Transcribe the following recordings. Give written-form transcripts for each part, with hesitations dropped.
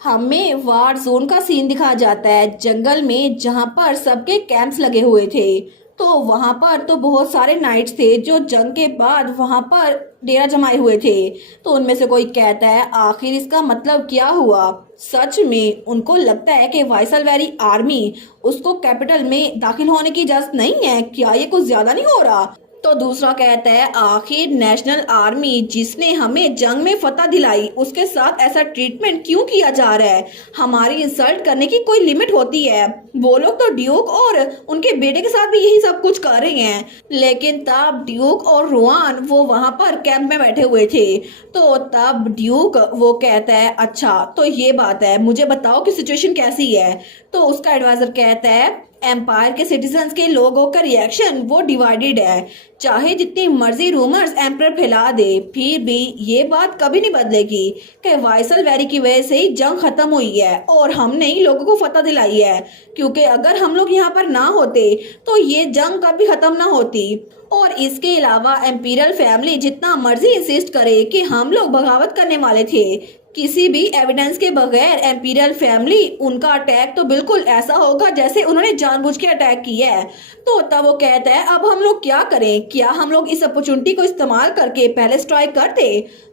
हमें war zone का scene दिखाया जाता है जंगल में, जहां पर सबके कैंप्स लगे हुए थे। तो वहां पर तो बहुत सारे नाइट्स थे जो जंग के बाद वहां पर डेरा जमाए हुए थे। तो उनमें से कोई कहता है आखिर इसका मतलब क्या हुआ। सच में उनको लगता है कि वाइसलवेरी आर्मी उसको कैपिटल में दाखिल होने की इजाजत नहीं है। क्या ये कुछ ज्यादा नहीं हो रहा। तो दूसरा कहता है आखिर नेशनल आर्मी जिसने हमें जंग में फतह दिलाई उसके साथ ऐसा ट्रीटमेंट क्यों किया जा रहा है। हमारी इंसल्ट करने की कोई लिमिट होती है। वो लोग तो ड्यूक और उनके बेटे के साथ भी यही सब कुछ कर रहे हैं। लेकिन तब ड्यूक और रुआन वो वहां पर कैंप में बैठे हुए थे। तो तब ड्यूक वो कहता है अच्छा तो ये बात है, मुझे बताओ कि सिचुएशन कैसी है। तो उसका एडवाइजर कहता है एम्पायर के सिटीजन्स के लोगों का रिएक्शन वो डिवाइडेड है। चाहे जितनी मर्जी रूमर्स एम्पायर फैला दे फिर भी ये बात कभी नहीं बदलेगी कि वाइसलवेरी की वजह से ही जंग खत्म हुई है और हमने ही लोगों को फतह दिलाई है। क्योंकि अगर हम लोग यहाँ पर ना होते तो ये जंग कभी खत्म ना होती। और इसके अलावा एम्पीरियल फैमिली जितना मर्जी इंसिस्ट करे कि हम लोग बगावत करने वाले थे, किसी भी एविडेंस के बगैर एम्पीरियल फैमिली उनका अटैक तो बिल्कुल ऐसा होगा जैसे उन्होंने जानबूझ के अटैक किया है। तो तब वो कहता है अब हम लोग क्या करें, क्या हम लोग इस अपॉर्चुनिटी को इस्तेमाल करके पहले स्ट्राइक करते।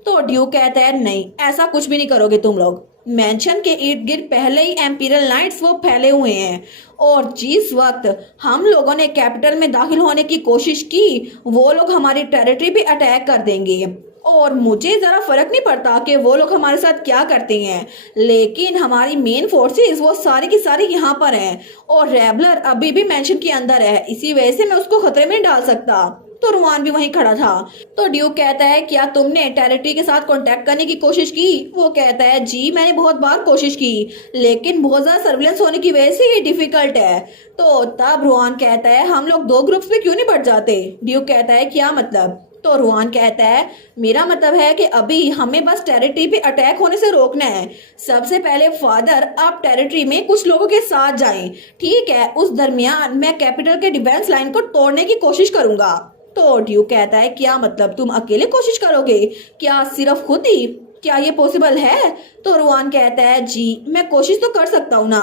तो ड्यूक कहता है नहीं, ऐसा कुछ भी नहीं करोगे तुम लोग। मेंशन के इर्द गिर्द पहले ही एम्पीरियल नाइट्स वो फैले हुए हैं और जिस वक्त हम लोगों ने कैपिटल में दाखिल होने की कोशिश की वो लोग हमारी टेरिटरी पे अटैक कर देंगे। और मुझे ज़रा फर्क नहीं पड़ता कि वो लोग हमारे साथ क्या करते हैं, लेकिन हमारी मेन फोर्सेस वो सारी की सारी यहाँ पर हैं और रेबलर अभी भी मेंशन के अंदर है। इसी वजह से मैं उसको खतरे में नहीं डाल सकता। तो रुआन भी वहीं खड़ा था। तो ड्यूक कहता है क्या तुमने टेरिटरी के साथ कांटेक्ट करने की कोशिश की। वो कहता है जी मैंने बहुत बार कोशिश की, लेकिन बहुत ज़्यादा सर्विलेंस होने की वजह से ये डिफिकल्ट है। तो तब रुआन कहता है हम लोग दो ग्रुप्स में क्यों नहीं बढ़ जाते। ड्यूक कहता है क्या मतलब। तो रुआन कहता है मेरा मतलब है कि अभी हमें बस टेरिटरी पे अटैक होने से रोकना है। सबसे पहले फादर आप टेरिटरी में कुछ लोगों के साथ जाएं, ठीक है। उस दरमियान मैं कैपिटल के डिफेंस लाइन को तोड़ने की कोशिश करूंगा। तो ड्यूक कहता है क्या मतलब तुम अकेले कोशिश करोगे, क्या सिर्फ खुद ही, क्या ये पॉसिबल है। तो रुआन कहता है जी मैं कोशिश तो कर सकता हूँ ना।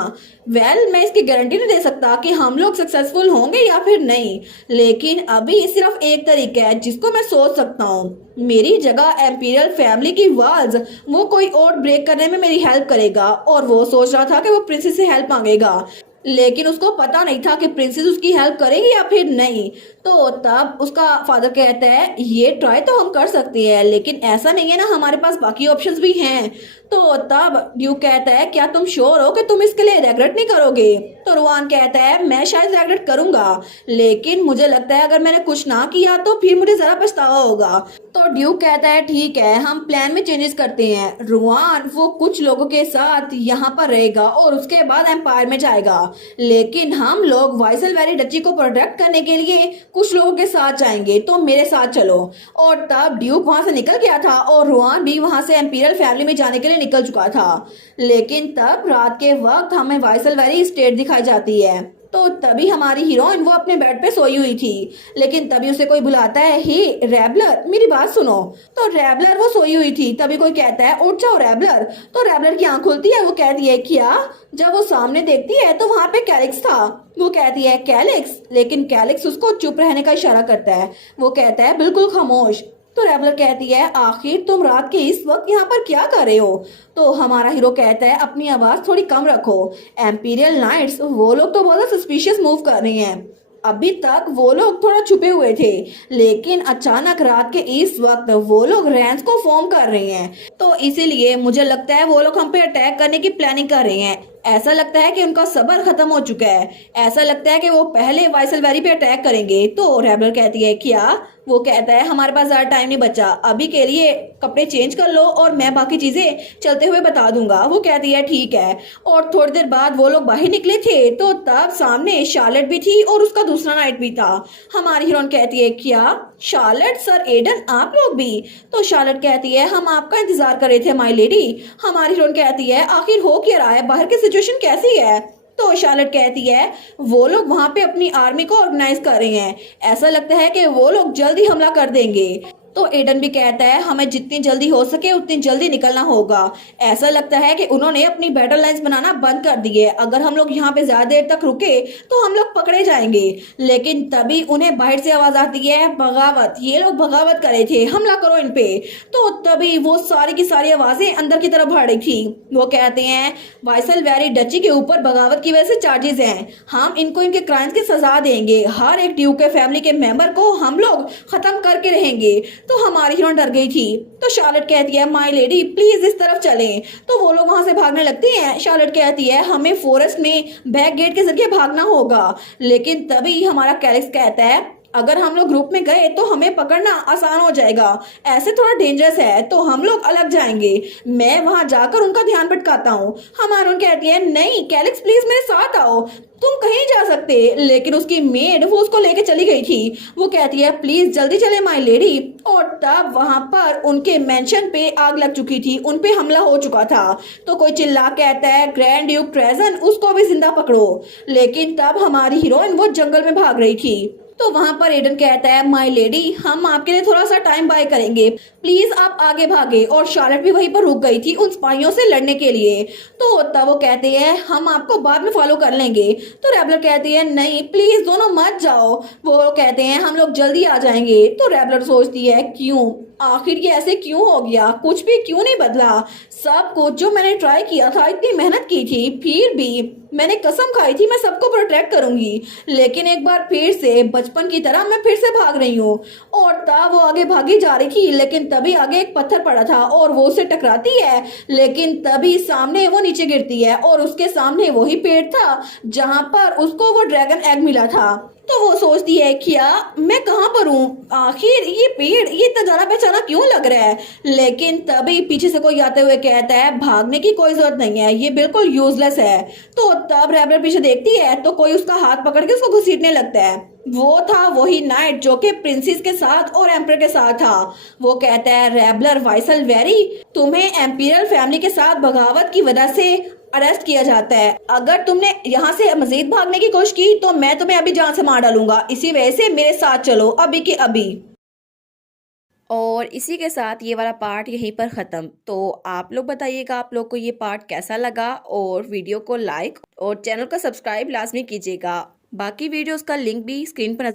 मैं इसकी गारंटी नहीं दे सकता कि हम लोग सक्सेसफुल होंगे या फिर नहीं, लेकिन अभी सिर्फ एक तरीका है जिसको मैं सोच सकता हूँ। मेरी जगह एम्पीरियल फैमिली की वाल्स वो कोई और ब्रेक करने में मेरी हेल्प करेगा। और वो सोच रहा था कि वो प्रिंसेस से हेल्प मांगेगा, लेकिन उसको पता नहीं था कि प्रिंसेस उसकी हेल्प करेगी या फिर नहीं। तो तब उसका फादर कहता है ये ट्राई तो हम कर सकते हैं, लेकिन ऐसा नहीं है ना, हमारे पास बाकी ऑप्शंस भी हैं। तो तब ड्यूक कहता है क्या तुम श्योर हो कि तुम इसके लिए रेग्रेट नहीं करोगे। तो रुआन कहता है मैं शायद रेग्रेट करूंगा, लेकिन मुझे लगता है अगर मैंने कुछ ना किया तो फिर मुझे जरा पछतावा होगा। तो ड्यूक कहता है ठीक है हम प्लान में चेंजेस करते हैं। रुआन वो कुछ लोगों के साथ यहाँ पर रहेगा और उसके बाद एम्पायर में जाएगा, लेकिन हम लोग वाइसलवेरी डची को प्रोटेक्ट करने के लिए कुछ लोगों के साथ जाएंगे, तो मेरे साथ चलो। और तब ड्यूक वहां से निकल गया था और रुआन भी वहां से एम्पीरियल फैमिली में जाने के लिए निकल चुका था। लेकिन तब रात के वक्त हमें वाइसलवेरी स्टेट दिखाई जाती है। तो तभी हमारी हीरोइन वो अपने बेड पे सोई हुई थी, लेकिन तभी उसे कोई बुलाता है हे रेबलर मेरी बात सुनो। तो रेबलर वो सोई हुई थी, तभी कोई कहता है उठ जाओ रेबलर। तो रेबलर की आंख खुलती है, वो कहती है क्या। जब वो सामने देखती है तो वहां पे कैलिक्स था। वो कहती है कैलिक्स, लेकिन कैलिक्स उसको चुप रहने का इशारा करता है। वो कहता है बिल्कुल खामोश। तो रेबलर कहती है आखिर तुम रात के इस वक्त यहाँ पर क्या कर रहे हो। तो हमारा हीरो कहता है अपनी आवाज थोड़ी कम रखो, एम्पीरियल नाइट्स वो लोग तो बहुत सस्पिशियस मूव कर रहे हैं। अभी तक वो लोग थोड़ा छुपे हुए थे, लेकिन अचानक रात के इस वक्त वो लोग रैंस को फॉर्म कर रहे हैं। तो इसीलिए मुझे लगता है वो लोग हम पे अटैक करने की प्लानिंग कर रहे हैं। ऐसा लगता है कि उनका सब्र खत्म हो चुका है। ऐसा लगता है कि वो पहले वाइसलवेरी पे अटैक करेंगे। तो रेबलर कहती है क्या। वो कहता है हमारे पास ज़्यादा टाइम नहीं बचा, अभी के लिए कपड़े चेंज कर लो और मैं बाकी चीज़ें चलते हुए बता दूंगा। वो कहती है ठीक है। और थोड़ी देर बाद वो लोग बाहर निकले थे, तो तब सामने शार्लेट भी थी और उसका दूसरा नाइट भी था। हमारी हीरोइन कहती है क्या शार्लेट सर एडन आप लोग भी। तो शार्लेट कहती है हम आपका इंतजार कर रहे थे माय लेडी। हमारी हीरोइन कहती है आखिर हो क्या रहा है, बाहर की सिचुएशन कैसी है। तो शार्लेट कहती है वो लोग वहां पे अपनी आर्मी को ऑर्गेनाइज कर रहे हैं, ऐसा लगता है कि वो लोग जल्दी हमला कर देंगे। तो एडन भी कहता है हमें जितनी जल्दी हो सके उतनी जल्दी निकलना होगा। ऐसा लगता है कि उन्होंने अपनी बैटल लाइंस बनाना बंद कर दी है। अगर हम लोग यहाँ पे ज्यादा देर तक रुके तो हम लोग पकड़े जाएंगे। लेकिन तभी उन्हें बाहर से आवाज आती है बगावत, ये लोग बगावत करे थे, हमला करो इन पे। तो तभी वो सारी की सारी आवाजें अंदर की तरफ बढ़ रही थी। वो कहते हैं वाइसल वेरी डची के ऊपर बगावत की वजह से चार्जेस हैं, हम इनको इनके क्राइम्स की सजा देंगे, हर एक ड्यूक के फैमिली के मेंबर को हम लोग खत्म करके रहेंगे। तो हमारी हीरोइन डर गई थी। तो शार्लेट कहती है माय लेडी प्लीज इस तरफ चलें। तो वो लोग वहां से भागने लगती हैं। शार्लेट कहती है हमें फॉरेस्ट में बैक गेट के जरिए भागना होगा। लेकिन तभी हमारा कैलिक्स कहता है अगर हम लोग ग्रुप में गए तो हमें पकड़ना आसान हो जाएगा, ऐसे थोड़ा डेंजरस है, तो हम लोग अलग जाएंगे, मैं वहां जाकर उनका ध्यान भटकाता हूँ। हमारून कहती है नहीं कैलिक्स प्लीज मेरे साथ आओ, तुम कहीं जा सकते। लेकिन उसकी मेड वो उसको लेके चली गई थी। वो कहती है प्लीज जल्दी चले माय लेडी। और तब वहां पर उनके मेंशन पे आग लग चुकी थी, उन पे हमला हो चुका था। तो कोई चिल्ला कहता है ग्रैंड ड्यूक ट्रेजन उसको भी जिंदा पकड़ो। लेकिन तब हमारी हीरोइन वो जंगल में भाग रही थी। तो वहां पर एडन कहता है माय लेडी हम आपके लिए थोड़ा सा टाइम बाय करेंगे, प्लीज आप आगे भागे। और शार्लेट भी वहीं पर रुक गई थी उन स्पाइयों से लड़ने के लिए। तो तब वो कहते हैं हम आपको बाद में फॉलो कर लेंगे। तो रेबलर कहती है नहीं प्लीज दोनों मत जाओ। वो कहते हैं हम लोग जल्दी आ जाएंगे। तो रेबलर सोचती है क्यों, आखिर ये ऐसे क्यों हो गया, कुछ भी क्यों नहीं बदला, सब कुछ जो मैंने ट्राई किया था, इतनी मेहनत की थी, फिर भी मैंने कसम खाई थी मैं सबको प्रोटेक्ट करूंगी, लेकिन एक बार फिर से बचपन की तरह मैं फिर से भाग रही हूँ। और तब वो आगे भागी जा रही थी, लेकिन तभी आगे एक पत्थर पड़ा था और वो उसे टकराती है। लेकिन तभी सामने वो नीचे गिरती है और उसके सामने वही पेड़ था जहां पर उसको वो ड्रैगन एग मिला था। तो वो सोचती है क्या मैं कहाँ पर हूँ, आखिर ये पेड़ ये इतना जाना पहचाना क्यों लग रहा है। लेकिन तभी पीछे से कोई आते हुए कहता है भागने की कोई जरूरत नहीं है, ये बिल्कुल यूजलेस है। तो तब रेबलर पीछे देखती है तो कोई उसका हाथ पकड़ के उसको घसीटने लगता है। वो था वही नाइट जो कि प्रिंसेस के साथ और एम्पर के साथ था। वो कहता है रेबलर वाइसल वेरी तुम्हें एम्पीरियल फैमिली के साथ बगावत की वजह से अरेस्ट किया जाता है, अगर तुमने यहाँ से मजीद भागने की कोशिश की तो मैं तुम्हें अभी जान से मार डालूंगा, इसी वजह से मेरे साथ चलो अभी के अभी। और इसी के साथ ये वाला पार्ट यहीं पर ख़त्म। तो आप लोग बताइएगा आप लोग को ये पार्ट कैसा लगा, और वीडियो को लाइक और चैनल को सब्सक्राइब लाजमी कीजिएगा। बाकी वीडियोस का लिंक भी स्क्रीन पर